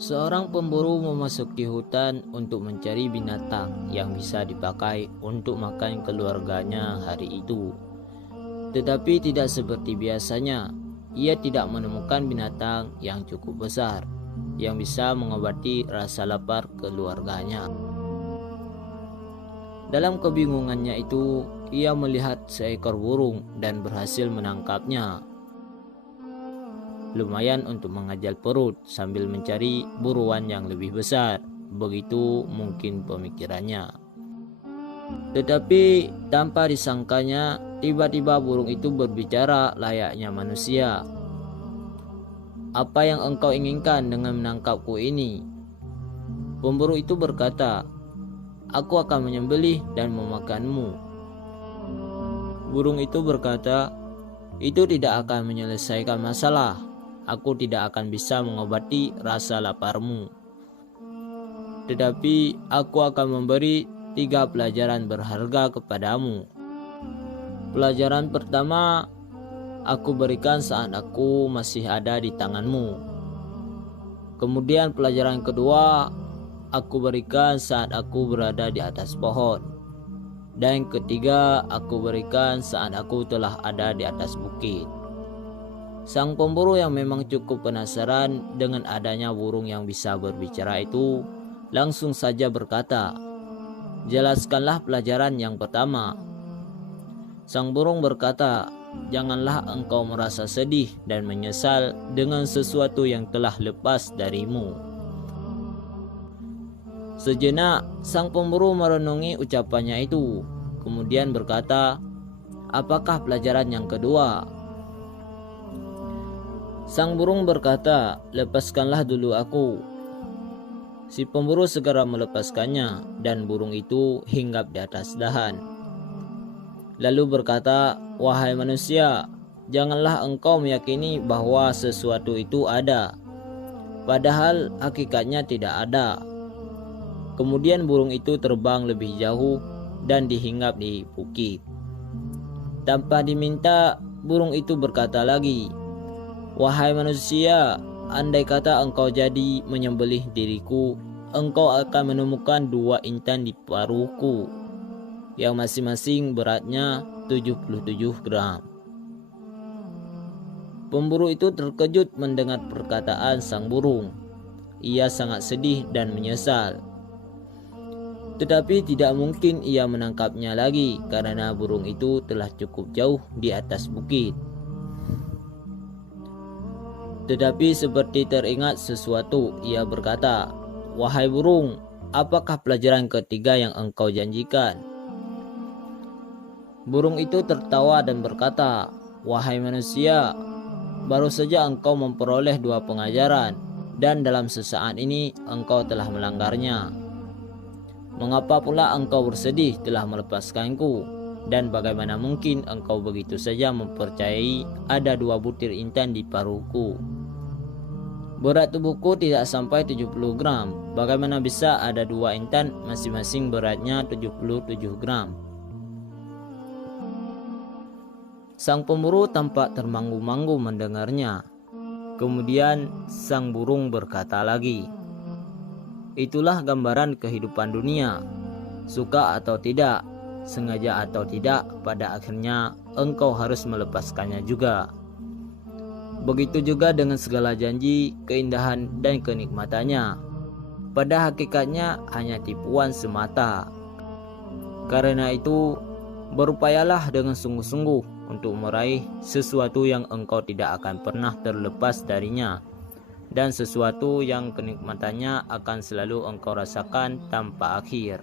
Seorang pemburu memasuki hutan untuk mencari binatang yang bisa dipakai untuk makan keluarganya hari itu. Tetapi tidak seperti biasanya, ia tidak menemukan binatang yang cukup besar yang bisa mengobati rasa lapar keluarganya. Dalam kebingungannya itu, ia melihat seekor burung dan berhasil menangkapnya. Lumayan untuk mengajal perut sambil mencari buruan yang lebih besar. Begitu mungkin pemikirannya. Tetapi tanpa disangkanya, tiba-tiba burung itu berbicara layaknya manusia. "Apa yang engkau inginkan dengan menangkapku ini?" Pemburu itu berkata, "Aku akan menyembelih dan memakanmu." Burung itu berkata, "Itu tidak akan menyelesaikan masalah. Aku tidak akan bisa mengobati rasa laparmu. Tetapi aku akan memberi 3 pelajaran berharga kepadamu. Pelajaran pertama, aku berikan saat aku masih ada di tanganmu. Kemudian pelajaran kedua, aku berikan saat aku berada di atas pohon. Dan ketiga, aku berikan saat aku telah ada di atas bukit." Sang pemburu yang memang cukup penasaran dengan adanya burung yang bisa berbicara itu, langsung saja berkata, "Jelaskanlah pelajaran yang pertama." Sang burung berkata, "Janganlah engkau merasa sedih dan menyesal dengan sesuatu yang telah lepas darimu." Sejenak, sang pemburu merenungi ucapannya itu, kemudian berkata, "Apakah pelajaran yang kedua?" Sang burung berkata, "Lepaskanlah dulu aku." Si pemburu segera melepaskannya, dan burung itu hinggap di atas dahan. Lalu berkata, "Wahai manusia, janganlah engkau meyakini bahwa sesuatu itu ada, padahal hakikatnya tidak ada." Kemudian burung itu terbang lebih jauh dan dihinggap di bukit. Tanpa diminta, burung itu berkata lagi, "Wahai manusia, andai kata engkau jadi menyembelih diriku, engkau akan menemukan 2 intan di paruhku, yang masing-masing beratnya 77 gram. Pemburu itu terkejut mendengar perkataan sang burung. Ia sangat sedih dan menyesal. Tetapi tidak mungkin ia menangkapnya lagi karena burung itu telah cukup jauh di atas bukit. Tetapi seperti teringat sesuatu, ia berkata, "Wahai burung, apakah pelajaran ketiga yang engkau janjikan?" Burung itu tertawa dan berkata, "Wahai manusia, baru saja engkau memperoleh 2 pengajaran, dan dalam sesaat ini engkau telah melanggarnya. Mengapa pula engkau bersedih telah melepaskanku? Dan bagaimana mungkin engkau begitu saja mempercayai ada 2 butir intan di paruhku? Berat tubuhku tidak sampai 70 gram. Bagaimana bisa ada 2 intan masing-masing beratnya 77 gram?" Sang pemburu tampak termanggu-manggu mendengarnya. Kemudian sang burung berkata lagi, "Itulah gambaran kehidupan dunia. Suka atau tidak, sengaja atau tidak, pada akhirnya engkau harus melepaskannya juga. Begitu juga dengan segala janji, keindahan, dan kenikmatannya. Pada hakikatnya hanya tipuan semata. Karena itu, berupayalah dengan sungguh-sungguh untuk meraih sesuatu yang engkau tidak akan pernah terlepas darinya, dan sesuatu yang kenikmatannya akan selalu engkau rasakan tanpa akhir."